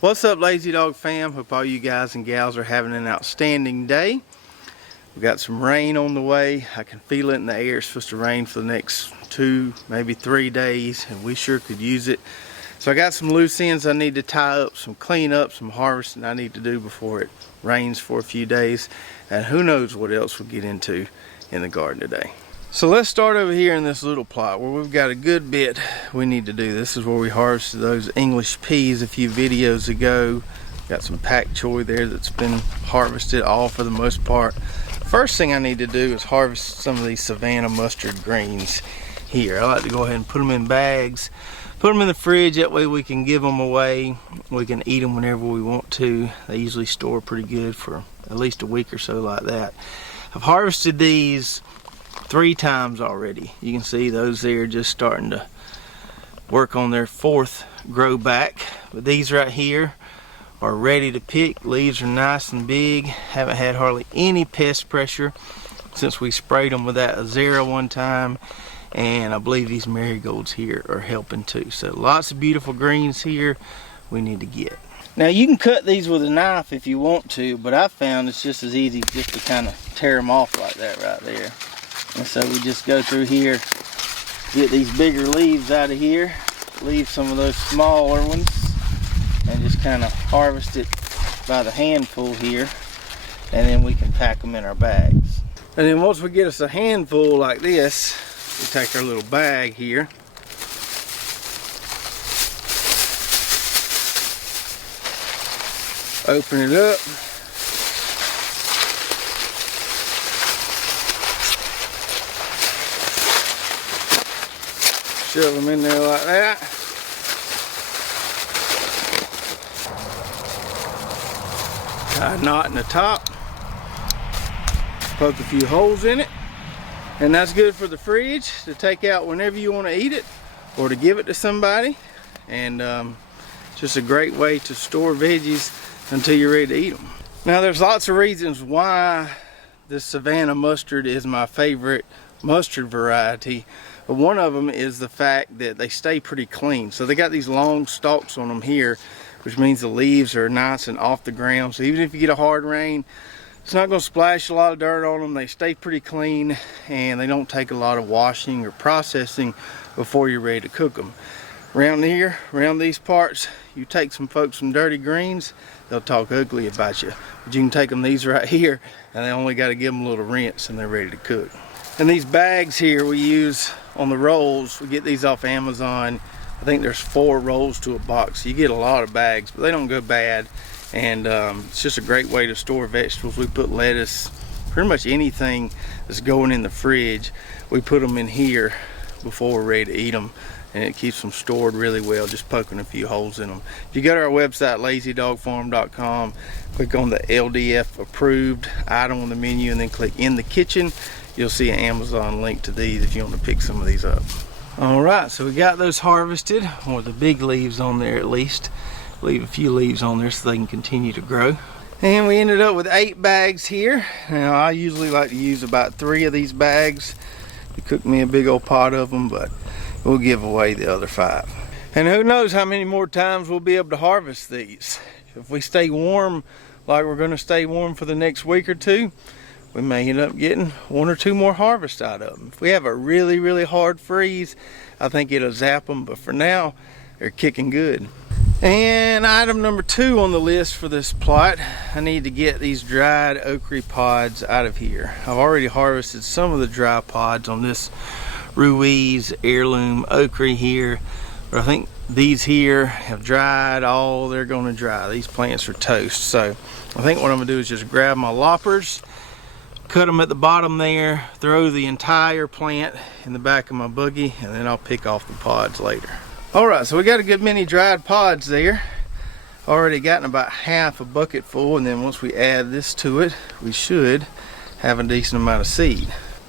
What's up, Lazy Dog fam? Hope all you guys and gals are having an outstanding day. We got some rain on the way. I can feel it in the air. It's supposed to rain for the next 2, maybe 3 days, and we sure could use it. So I got some loose ends I need to tie up, some clean up, some harvesting I need to do before it rains for a few days. And who knows what else we'll get into in the garden today. So let's start over here in this little plot where we've got a good bit we need to do. This is where we harvested those English peas a few videos ago. Got some pak choi there that's been harvested, all for the most part. First thing I need to do is harvest some of these Savanna Mustard greens here. I like to go ahead and put them in bags, put them in the fridge, that way we can give them away. We can eat them whenever we want to. They usually store pretty good for at least a week or so like that. I've harvested these 3 times already. You can see those there just starting to work on their 4th grow back. But these right here are ready to pick. Leaves are nice and big. Haven't had hardly any pest pressure since we sprayed them with that Azera one time. And I believe these marigolds here are helping too. So lots of beautiful greens here we need to get. Now you can cut these with a knife if you want to, but I found it's just as easy just to kind of tear them off like that right there. And so we just go through here, get these bigger leaves out of here, leave some of those smaller ones, and just kind of harvest it by the handful here, and then we can pack them in our bags. And then once we get us a handful like this, we take our little bag here, open it up, shove them in there like that. Tie a knot in the top, poke a few holes in it, and that's good for the fridge to take out whenever you want to eat it or to give it to somebody. And just a great way to store veggies until you're ready to eat them. Now there's lots of reasons why this Savanna mustard is my favorite mustard variety. But one of them is the fact that they stay pretty clean. So they got these long stalks on them here, which means the leaves are nice and off the ground. So even if you get a hard rain, it's not going to splash a lot of dirt on them. They stay pretty clean, and they don't take a lot of washing or processing before you're ready to cook them. Around here, around these parts, you take some folks some dirty greens, they'll talk ugly about you. But you can take them these right here, and they only got to give them a little rinse and they're ready to cook. And these bags here we use on the rolls, we get these off Amazon. I think there's 4 rolls to a box. You get a lot of bags, but they don't go bad. And it's just a great way to store vegetables. We put lettuce, pretty much anything that's going in the fridge, we put them in here before we're ready to eat them. And it keeps them stored really well, just poking a few holes in them. If you go to our website, lazydogfarm.com, click on the LDF approved item on the menu and then click in the kitchen, you'll see an Amazon link to these if you want to pick some of these up. All right, so we got those harvested, or the big leaves on there at least. Leave a few leaves on there so they can continue to grow. And we ended up with 8 bags here. Now I usually like to use about 3 of these bags to cook me a big old pot of them, but we'll give away the other 5. And who knows how many more times we'll be able to harvest these. If we stay warm like we're going to stay warm for the next week or 2, we may end up getting 1 or 2 more harvests out of them. If we have a really, really hard freeze, I think it'll zap them, but for now, they're kicking good. And item number 2 on the list for this plot, I need to get these dried okra pods out of here. I've already harvested some of the dry pods on this Ruiz heirloom okra here, but I think these here have dried all they're going to dry. These plants are toast. So I think what I'm going to do is just grab my loppers, cut them at the bottom there, throw the entire plant in the back of my buggy, and then I'll pick off the pods later. Alright, so we got a good many dried pods there. Already gotten about half a bucket full, and then once we add this to it, we should have a decent amount of seed.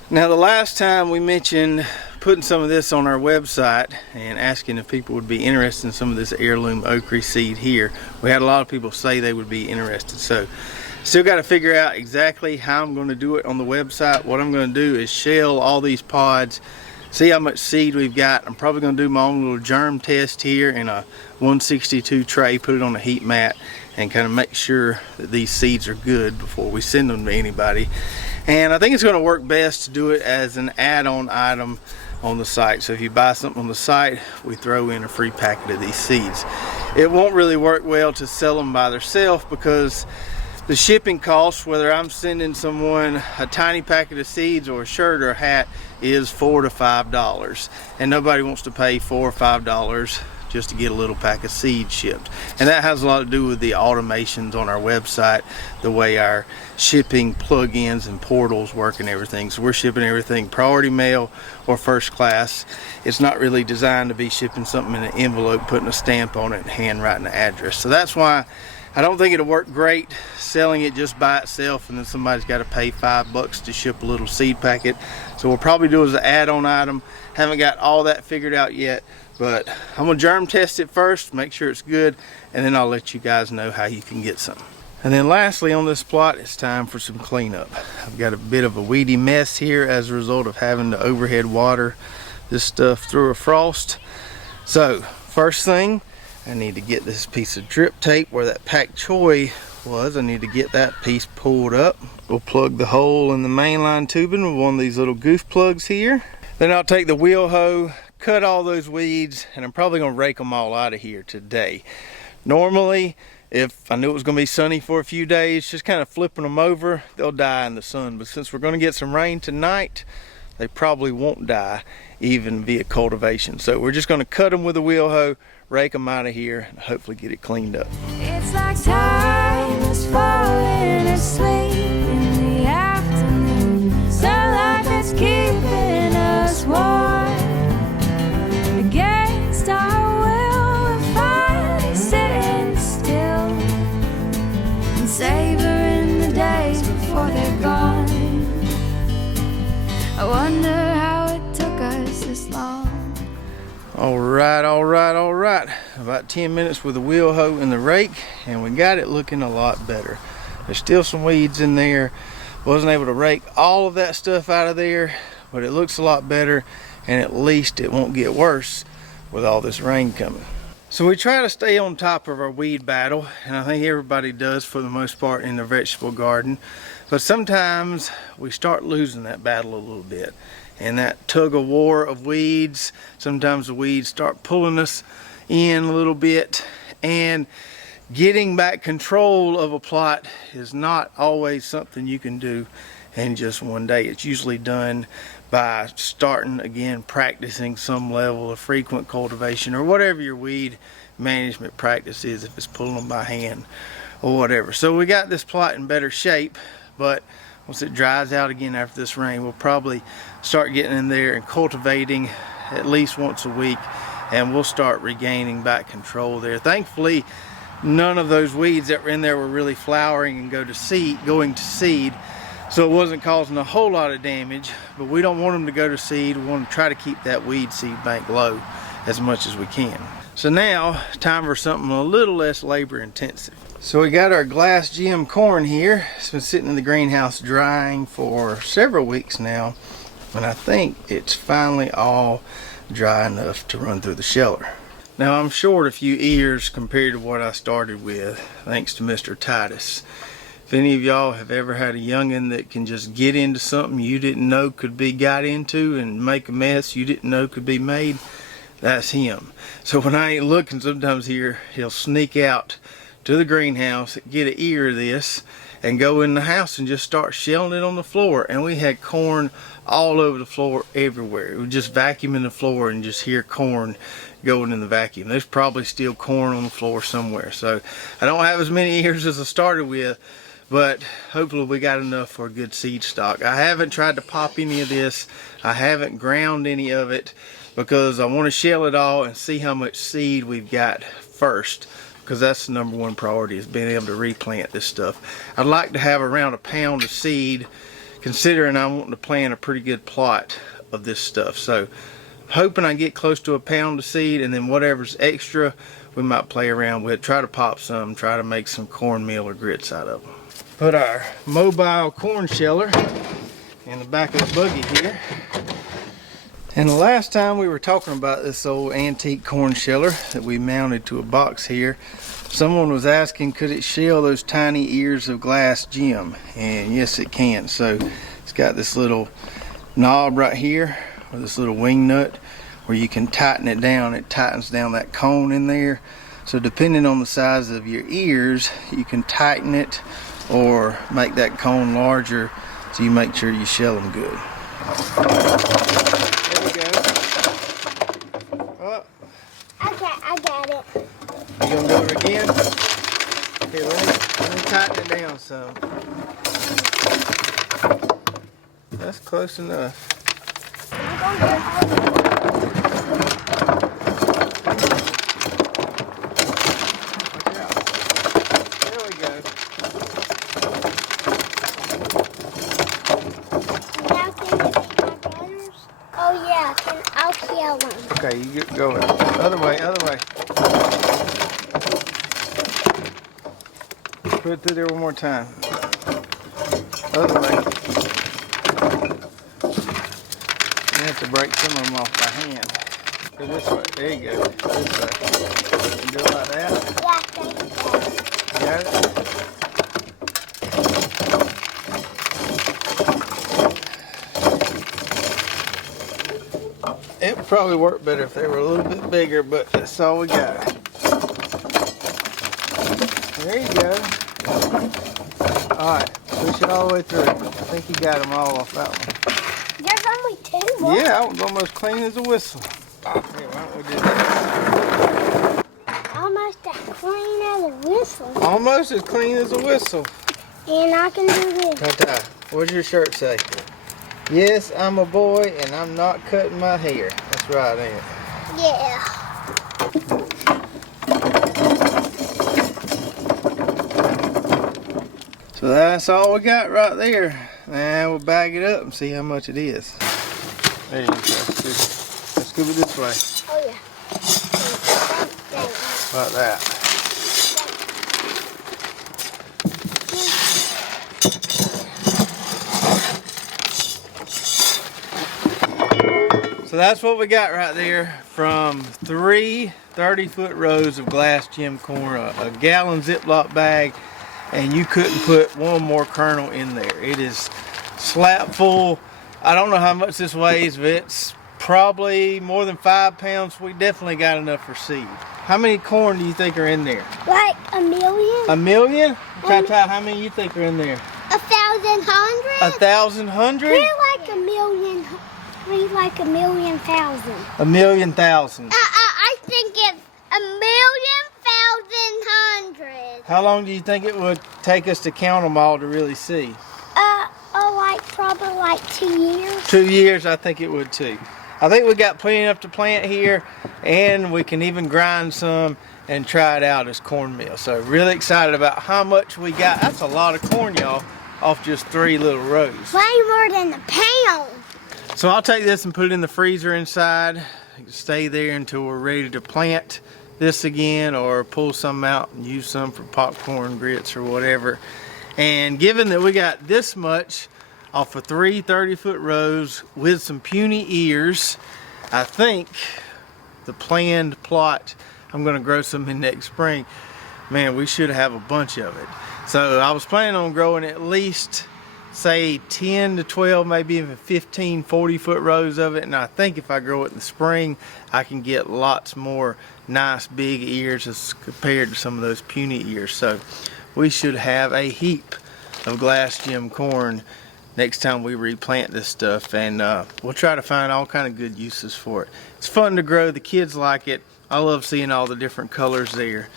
Now the last time we mentioned putting some of this on our website and asking if people would be interested in some of this heirloom okra seed here, we had a lot of people say they would be interested. So still got to figure out exactly how I'm going to do it on the website. What I'm going to do is shell all these pods see how much seed we've got. I'm probably going to do my own little germ test here in a 162 tray, put it on a heat mat, and kind of make sure that these seeds are good before we send them to anybody. And I think it's going to work best to do it as an add-on item on the site. So if you buy something on the site, we throw in a free packet of these seeds. It won't really work well to sell them by themselves because the shipping cost, whether I'm sending someone a tiny packet of seeds or a shirt or a hat, is $4 to $5, and nobody wants to pay $4 or $5 just to get a little pack of seeds shipped. And that has a lot to do with the automations on our website, the way our shipping plugins and portals work and everything. So we're shipping everything priority mail or first class. It's not really designed to be shipping something in an envelope, putting a stamp on it, and handwriting the address. So that's why I don't think it'll work great selling it just by itself, and then somebody's got to pay $5 to ship a little seed packet. So we'll probably do it as an add-on item. Haven't got all that figured out yet, but I'm gonna germ test it first, make sure it's good, and then I'll let you guys know how you can get some. And then lastly on this plot, it's time for some cleanup. I've got a bit of a weedy mess here as a result of having to overhead water this stuff through a frost. So first thing, I need to get this piece of drip tape where that pak choi was. I need to get that piece pulled up. We'll plug the hole in the mainline tubing with one of these little goof plugs here. Then I'll take the wheel hoe, cut all those weeds, and I'm probably gonna rake them all out of here today. Normally, if I knew it was gonna be sunny for a few days, just kind of flipping them over, they'll die in the sun. But since we're gonna get some rain tonight, they probably won't die even via cultivation. So we're just gonna cut them with a wheel hoe, rake them out of here, and hopefully get it cleaned up. It's like time is falling asleep in the afternoon. Sunlight that's keeping us warm. Against our will, we're finally sitting still and savoring the days before they're gone. I wonder how it took us this long. All right. About 10 minutes with the wheel hoe and the rake, and we got it looking a lot better. There's still some weeds in there. Wasn't able to rake all of that stuff out of there, but it looks a lot better, and at least it won't get worse with all this rain coming. So we try to stay on top of our weed battle, and I think everybody does for the most part in the vegetable garden. But sometimes we start losing that battle a little bit. And that tug of war of weeds, sometimes the weeds start pulling us in a little bit, and getting back control of a plot is not always something you can do in just one day. It's usually done by starting again, practicing some level of frequent cultivation or whatever your weed management practice is, if it's pulling them by hand or whatever. So we got this plot in better shape, but once it dries out again after this rain, we'll probably start getting in there and cultivating at least once a week, and we'll start regaining back control there. Thankfully, none of those weeds that were in there were really flowering and going to seed, so it wasn't causing a whole lot of damage. But we don't want them to go to seed. We want to try to keep that weed seed bank low as much as we can. So now, time for something a little less labor intensive. So we got our glass GM corn here. It's been sitting in the greenhouse drying for several weeks now, and I think it's finally all dry enough to run through the sheller. Now I'm short a few ears compared to what I started with, thanks to Mr. Titus. If any of y'all have ever had a youngin that can just get into something you didn't know could be got into and make a mess you didn't know could be made, that's him. So when I ain't looking, sometimes he'll sneak out to the greenhouse, get an ear of this, and go in the house and just start shelling it on the floor. And we had corn all over the floor everywhere. We just vacuuming the floor and just hear corn going in the vacuum. There's probably still corn on the floor somewhere. So I don't have as many ears as I started with, but hopefully we got enough for a good seed stock. I haven't tried to pop any of this. I haven't ground any of it because I want to shell it all and see how much seed we've got first, because that's the number one priority, is being able to replant this stuff. I'd like to have around a pound of seed, considering I'm wanting to plant a pretty good plot of this stuff. So hoping I get close to a pound of seed, and then whatever's extra we might play around with, try to pop some, try to make some cornmeal or grits out of them. Put our mobile corn sheller in the back of the buggy here. And the last time we were talking about this old antique corn sheller that we mounted to a box here, someone was asking, could it shell those tiny ears of glass gem? And yes, it can. So it's got this little knob right here, or this little wing nut, where you can tighten it down. It tightens down that cone in there. So depending on the size of your ears, you can tighten it or make that cone larger, so you make sure you shell them good. There we go. Oh. Okay, I got it. You gonna do it again? Okay, let me tighten it down some. That's close enough. There we go. Now can you make my brothers? Oh yeah, I'll kill them. Okay, you go other way, other way. Put it through there one more time. Other way. You have to break some of them off by hand. Go this way. There you go. This way. You do it like that. Yeah, thank you. Got it? It would probably work better if they were a little bit bigger, but that's all we got. There you go. Alright, push it all the way through. I think you got them all off that one. There's only two more. Yeah, that one's almost clean as a whistle. Here, why don't we do that? Almost as clean as a whistle. Almost as clean as a whistle. And I can do this. Tata, what does your shirt say? Yes, I'm a boy and I'm not cutting my hair. That's right, ain't it? Yeah. So that's all we got right there. Now we'll bag it up and see how much it is. There you go. Let's scoop it this way. Oh yeah. Like that. So that's what we got right there from 3 30-foot rows of glass gem corn, a gallon Ziploc bag, and you couldn't put one more kernel in there. It is slap full. I don't know how much this weighs, but it's probably more than 5 pounds. We definitely got enough for seed. How many corn do you think are in there? Like a million? A million? Tata, how many you think are in there? 1,000 1,000? We're like a million. We like a million thousand. A million thousand. I think it's 1,000,000. How long do you think it would take us to count them all to really see? Like probably like 2 years. 2 years, I think it would too. I think we got plenty enough to plant here, and we can even grind some and try it out as cornmeal. So really excited about how much we got. That's a lot of corn, y'all, off just 3 little rows. Way more than a pound. So I'll take this and put it in the freezer inside. It can stay there until we're ready to plant this again, or pull some out and use some for popcorn, grits, or whatever. And given that we got this much off of 3 30-foot rows with some puny ears, I think the planned plot, I'm going to grow some in next spring. Man, we should have a bunch of it. So I was planning on growing at least, say, 10 to 12, maybe even 15 40-foot rows of it. And I think if I grow it in the spring, I can get lots more nice big ears as compared to some of those puny ears. So we should have a heap of glass gem corn next time we replant this stuff, and we'll try to find all kind of good uses for it. It's fun to grow. The kids like it. I love seeing all the different colors there,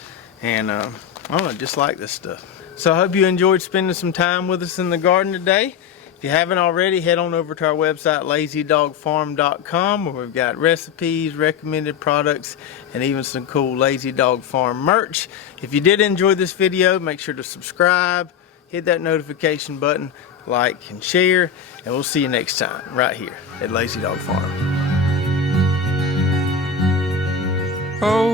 and I don't know, just like this stuff. So I hope you enjoyed spending some time with us in the garden today. If you haven't already, head on over to our website, lazydogfarm.com, where we've got recipes, recommended products, and even some cool Lazy Dog Farm merch. If you did enjoy this video, make sure to subscribe, hit that notification button, like and share, and we'll see you next time right here at Lazy Dog Farm. Oh,